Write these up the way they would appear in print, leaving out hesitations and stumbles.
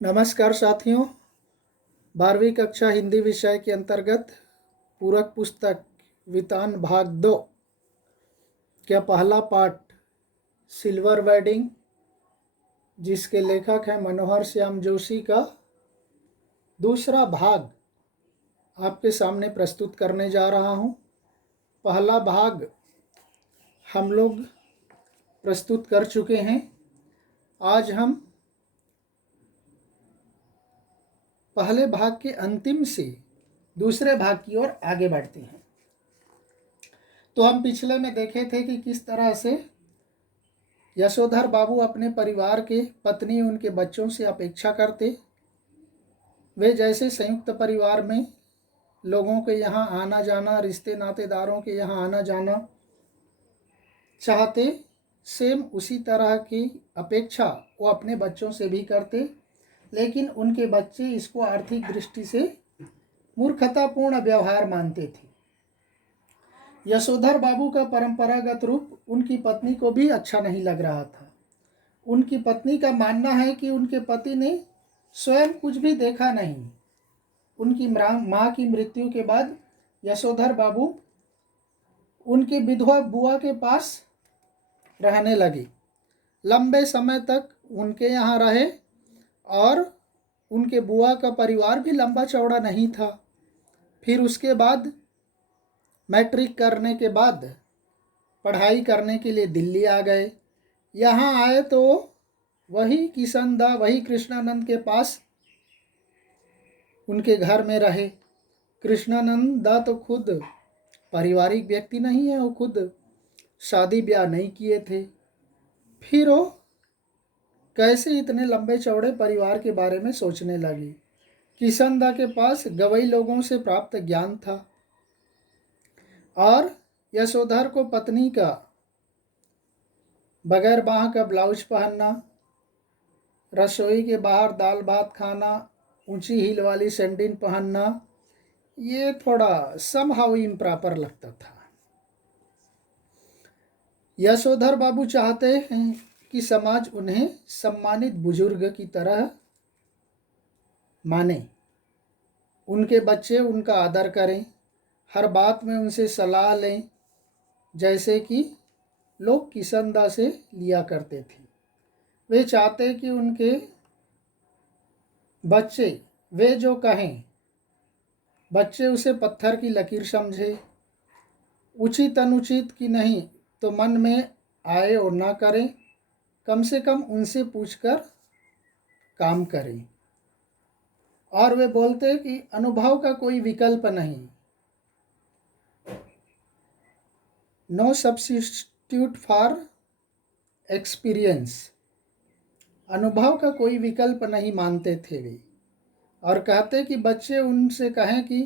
नमस्कार साथियों, 12वीं कक्षा हिंदी विषय के अंतर्गत पूरक पुस्तक वितान भाग 2 का पहला पाठ सिल्वर वेडिंग, जिसके लेखक हैं मनोहर श्याम जोशी, का दूसरा भाग आपके सामने प्रस्तुत करने जा रहा हूं। पहला भाग हम लोग प्रस्तुत कर चुके हैं। आज हम पहले भाग के अंतिम से दूसरे भाग की ओर आगे बढ़ते हैं। तो हम पिछले में देखे थे कि किस तरह से यशोधर बाबू अपने परिवार के पत्नी उनके बच्चों से अपेक्षा करते। वे जैसे संयुक्त परिवार में लोगों के यहाँ आना जाना, रिश्ते नातेदारों के यहाँ आना जाना चाहते, सेम उसी तरह की अपेक्षा वो अपने बच्चों से भी करते। लेकिन उनके बच्चे इसको आर्थिक दृष्टि से मूर्खतापूर्ण व्यवहार मानते थे। यशोधर बाबू का परंपरागत रूप उनकी पत्नी को भी अच्छा नहीं लग रहा था। उनकी पत्नी का मानना है कि उनके पति ने स्वयं कुछ भी देखा नहीं। उनकी माँ की मृत्यु के बाद यशोधर बाबू उनके विधवा बुआ के पास रहने लगी। लंबे समय तक उनके यहाँ रहे और उनके बुआ का परिवार भी लंबा चौड़ा नहीं था। फिर उसके बाद मैट्रिक करने के बाद पढ़ाई करने के लिए दिल्ली आ गए। यहाँ आए तो वही किशन दा, वही कृष्णानंद के पास उनके घर में रहे। कृष्णानंद दा तो खुद पारिवारिक व्यक्ति नहीं है, वो खुद शादी ब्याह नहीं किए थे। फिर वो कैसे इतने लंबे चौड़े परिवार के बारे में सोचने लगी। किशन दा के पास गवई लोगों से प्राप्त ज्ञान था और यशोधर को पत्नी का बगैर बाह का ब्लाउज पहनना, रसोई के बाहर दाल भात खाना, ऊंची हील वाली सैंडल पहनना, ये थोड़ा समहाउ इम्प्रॉपर लगता था। यशोधर बाबू चाहते हैं कि समाज उन्हें सम्मानित बुजुर्ग की तरह माने, उनके बच्चे उनका आदर करें, हर बात में उनसे सलाह लें, जैसे कि लोग किशन दा से लिया करते थे। वे चाहते कि उनके बच्चे वे जो कहें बच्चे उसे पत्थर की लकीर समझे, उचित अनुचित की नहीं तो मन में आए और ना करें, कम से कम उनसे पूछकर काम करें। और वे बोलते कि अनुभव का कोई विकल्प नहीं, नो सब्स्टिट्यूट फॉर एक्सपीरियंस, अनुभव का कोई विकल्प नहीं मानते थे वे। और कहते कि बच्चे उनसे कहें कि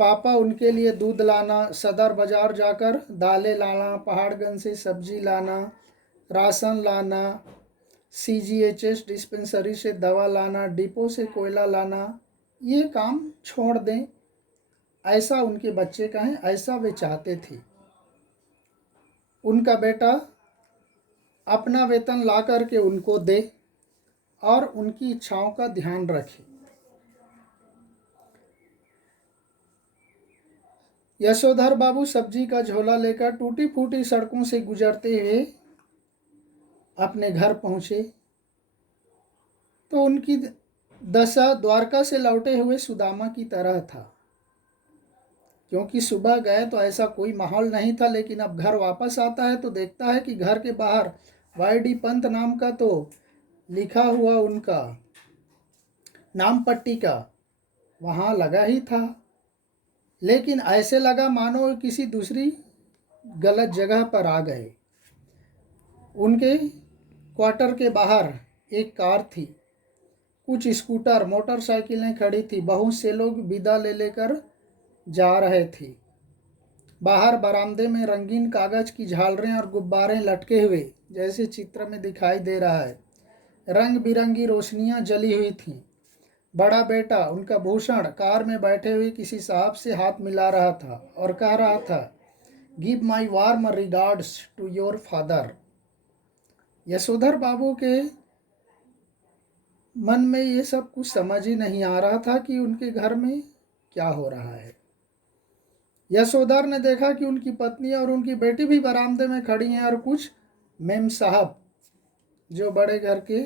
पापा उनके लिए दूध लाना, सदर बाजार जाकर दालें लाना, पहाड़गंज से सब्जी लाना, राशन लाना, CGHS डिस्पेंसरी से दवा लाना, डिपो से कोयला लाना, ये काम छोड़ दें, ऐसा उनके बच्चे कहें, ऐसा वे चाहते थे। उनका बेटा अपना वेतन ला करके उनको दे और उनकी इच्छाओं का ध्यान रखे। यशोधर बाबू सब्जी का झोला लेकर टूटी फूटी सड़कों से गुजरते हुए अपने घर पहुँचे तो उनकी दशा द्वारका से लौटे हुए सुदामा की तरह था। क्योंकि सुबह गए तो ऐसा कोई माहौल नहीं था, लेकिन अब घर वापस आता है तो देखता है कि घर के बाहर YD पंत नाम का तो लिखा हुआ उनका नाम पट्टी का वहाँ लगा ही था, लेकिन ऐसे लगा मानो किसी दूसरी गलत जगह पर आ गए। उनके क्वार्टर के बाहर एक कार थी, कुछ स्कूटर मोटरसाइकिलें खड़ी थी, बहुत से लोग विदा ले लेकर जा रहे थे। बाहर बरामदे में रंगीन कागज की झालरें और गुब्बारे लटके हुए जैसे चित्र में दिखाई दे रहा है। रंग बिरंगी रोशनियां जली हुई थीं। बड़ा बेटा उनका भूषण कार में बैठे हुए किसी साहब से हाथ मिला रहा था और कह रहा था, give my warm regards to your father. Yashodhar Babu के मन में ये सब कुछ समझ ही नहीं आ रहा था कि उनके घर में क्या हो रहा है। यशोधर ने देखा कि उनकी पत्नी और उनकी बेटी भी बरामदे में खड़ी हैं और कुछ मेम साहब जो बड़े घर के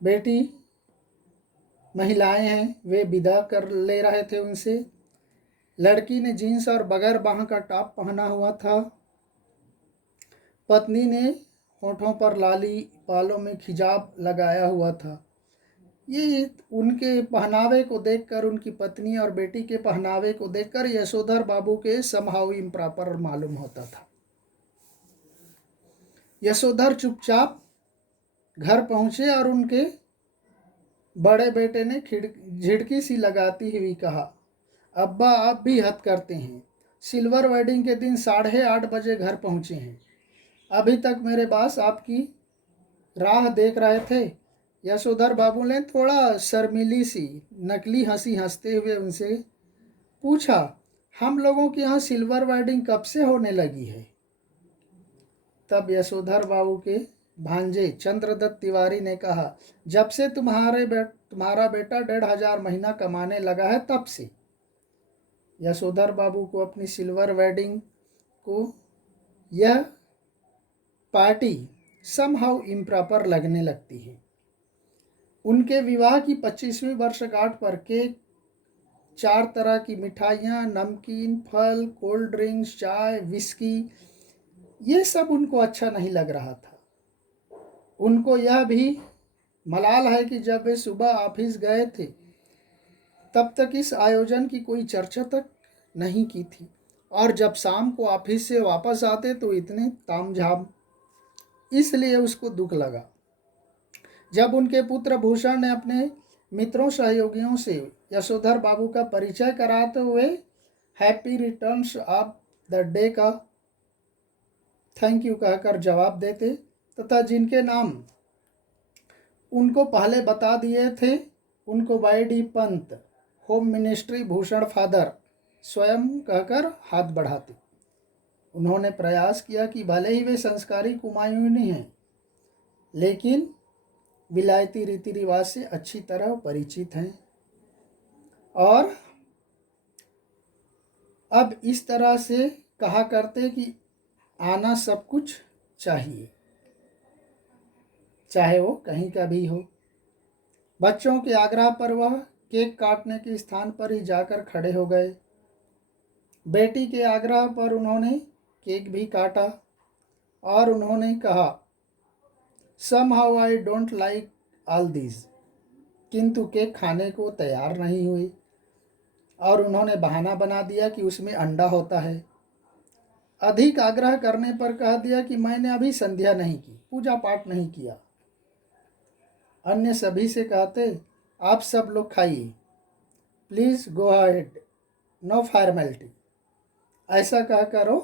बेटी महिलाएं हैं वे विदा कर ले रहे थे उनसे। लड़की ने जीन्स और बगैर बाह का टॉप पहना हुआ था। पत्नी ने होठों पर लाली, बालों में खिजाब लगाया हुआ था। ये उनके पहनावे को देखकर, उनकी पत्नी और बेटी के पहनावे को देखकर यशोधर बाबू के समहाउ इम्प्रॉपर मालूम होता था। यशोधर चुपचाप घर पहुंचे और उनके बड़े बेटे ने झिड़की सी लगाती हुई कहा, अब्बा आप भी हद करते हैं। सिल्वर वेडिंग के दिन 8:30 बजे घर पहुंचे हैं, अभी तक मेरे पास आपकी राह देख रहे थे। यशोधर बाबू ने थोड़ा शर्मीली सी नकली हंसी हंसते हुए उनसे पूछा, हम लोगों के यहाँ सिल्वर वेडिंग कब से होने लगी है? तब यशोधर बाबू के भांजे चंद्रदत्त तिवारी ने कहा, जब से तुम्हारा बेटा 1,500 महीना कमाने लगा है तब से। यशोधर बाबू को अपनी सिल्वर वेडिंग को यह पार्टी समहाउ इम्प्रॉपर लगने लगती है। उनके विवाह की 25वीं वर्षगांठ पर केक, 4 तरह की मिठाइयाँ, नमकीन, फल, कोल्ड ड्रिंक्स, चाय, विस्की, ये सब उनको अच्छा नहीं लग रहा था। उनको यह भी मलाल है कि जब वे सुबह ऑफिस गए थे तब तक इस आयोजन की कोई चर्चा तक नहीं की थी, और जब शाम को ऑफिस से वापस आते तो इतने तामझाम। इसलिए उसको दुख लगा। जब उनके पुत्र भूषण ने अपने मित्रों सहयोगियों से यशोधर बाबू का परिचय कराते हुए happy returns of the day का थैंक यू कहकर जवाब देते तथा जिनके नाम उनको पहले बता दिए थे उनको Y D Pant, home ministry Bhushan father स्वयं कहकर हाथ बढ़ाते। उन्होंने प्रयास किया कि भले ही वे संस्कारी कुमायूनी हैं लेकिन विलायती रीति रिवाज से अच्छी तरह परिचित हैं, और अब इस तरह से कहा करते कि आना सब कुछ चाहिए, चाहे वो कहीं का भी हो। बच्चों के आग्रह पर वह केक काटने के स्थान पर ही जाकर खड़े हो गए। बेटी के आग्रह पर उन्होंने केक भी काटा और उन्होंने कहा, somehow I don't like all this, किंतु केक खाने को तैयार नहीं हुई और उन्होंने बहाना बना दिया कि उसमें अंडा होता है। अधिक आग्रह करने पर कह दिया कि मैंने अभी संध्या नहीं की, पूजा पाठ नहीं किया। अन्य सभी से कहते, आप सब लोग खाइए, please go ahead, no formality. ऐसा कहकर वो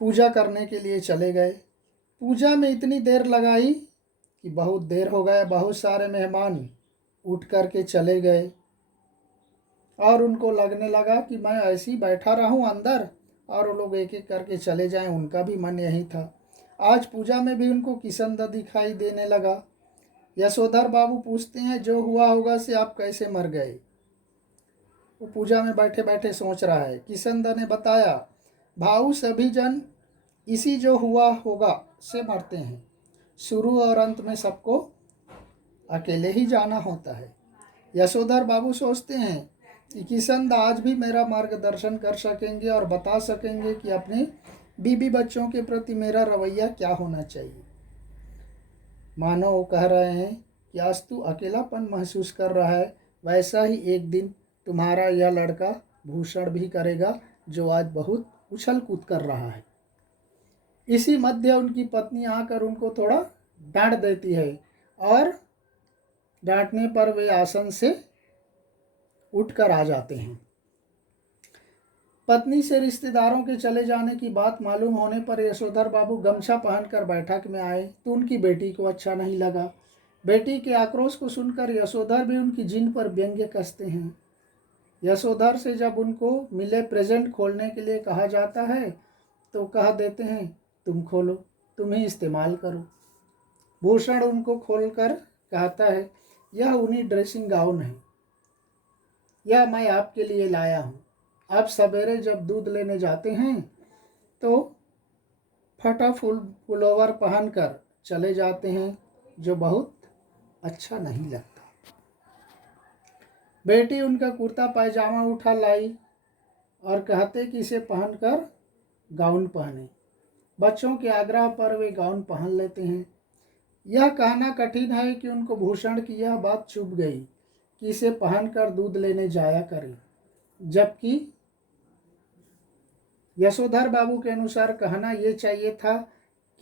पूजा करने के लिए चले गए। पूजा में इतनी देर लगाई कि बहुत देर हो गया। बहुत सारे मेहमान उठ कर के चले गए और उनको लगने लगा कि मैं ऐसे ही बैठा रहूं अंदर और वो लोग एक एक करके चले जाएं। उनका भी मन यही था। आज पूजा में भी उनको किशनदा दिखाई देने लगा। यशोधर बाबू पूछते हैं, जो हुआ होगा से आप कैसे मर गए? वो पूजा में बैठे बैठे सोच रहा है। किशनदा ने बताया, भाऊ सभी जन इसी जो हुआ होगा से मरते हैं, शुरू और अंत में सबको अकेले ही जाना होता है। यशोधर बाबू सोचते हैं कि किशनदा आज भी मेरा मार्गदर्शन कर सकेंगे और बता सकेंगे कि अपने बीबी बच्चों के प्रति मेरा रवैया क्या होना चाहिए। मानो वो कह रहे हैं कि आज तू अकेलापन महसूस कर रहा है, वैसा ही एक दिन तुम्हारा यह लड़का भूषण भी करेगा जो आज बहुत उछल कूद कर रहा है। इसी मध्य उनकी पत्नी आकर उनको थोड़ा डांट देती है और डांटने पर वे आसन से उठकर आ जाते हैं। पत्नी से रिश्तेदारों के चले जाने की बात मालूम होने पर यशोधर बाबू गमछा पहनकर बैठक में आए तो उनकी बेटी को अच्छा नहीं लगा। बेटी के आक्रोश को सुनकर यशोधर भी उनकी जिन पर व्यंग्य कसते हैं। यशोधर से जब उनको मिले प्रेजेंट खोलने के लिए कहा जाता है तो कह देते हैं, तुम खोलो, तुम ही इस्तेमाल करो। भूषण उनको खोलकर कहता है, यह उन्हीं ड्रेसिंग गाउन है, यह मैं आपके लिए लाया हूँ। आप सवेरे जब दूध लेने जाते हैं तो फटा पुलोवर पहनकर चले जाते हैं, जो बहुत अच्छा नहीं लगता। बेटी उनका कुर्ता पायजामा उठा लाई और कहते कि इसे पहनकर गाउन पहने। बच्चों के आग्रह पर वे गाउन पहन लेते हैं। यह कहना कठिन है कि उनको भूषण की यह बात चुभ गई कि इसे पहनकर दूध लेने जाया करें, जबकि यशोधर बाबू के अनुसार कहना ये चाहिए था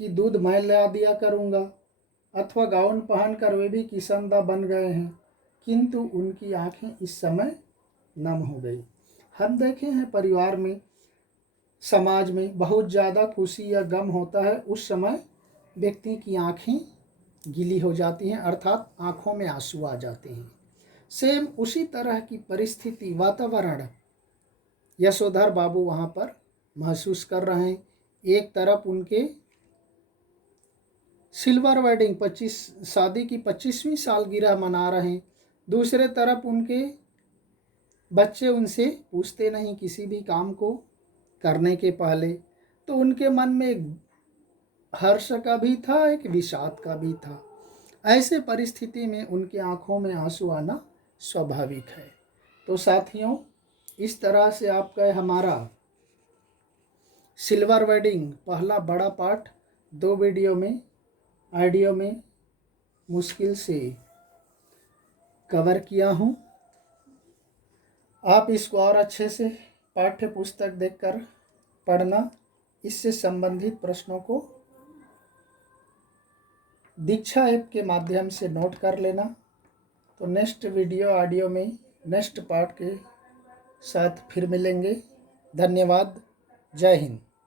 कि दूध मैं ला दिया करूँगा, अथवा गाउन पहनकर वे भी किसनदा बन गए हैं। किंतु उनकी आंखें इस समय नम हो गई। हम देखे हैं परिवार में, समाज में बहुत ज़्यादा खुशी या गम होता है, उस समय व्यक्ति की आंखें गीली हो जाती हैं, अर्थात आंखों में आंसू आ जाते हैं। सेम उसी तरह की परिस्थिति, वातावरण यशोधर बाबू वहाँ पर महसूस कर रहे हैं। एक तरफ उनके सिल्वर वेडिंग 25 शादी की 25वीं सालगिरह मना रहे हैं, दूसरे तरफ उनके बच्चे उनसे पूछते नहीं किसी भी काम को करने के पहले। तो उनके मन में एक हर्ष का भी था, एक विषाद का भी था। ऐसे परिस्थिति में उनकी आंखों में आंसू आना स्वाभाविक है। तो साथियों, इस तरह से आपका हमारा सिल्वर वेडिंग पहला बड़ा पार्ट 2 वीडियो में, ऑडियो में मुश्किल से कवर किया हूँ। आप इसको और अच्छे से पाठ्य पुस्तक देखकर पढ़ना, इससे संबंधित प्रश्नों को दीक्षा ऐप के माध्यम से नोट कर लेना। तो नेक्स्ट वीडियो ऑडियो में नेक्स्ट पार्ट के साथ फिर मिलेंगे। धन्यवाद। जय हिंद।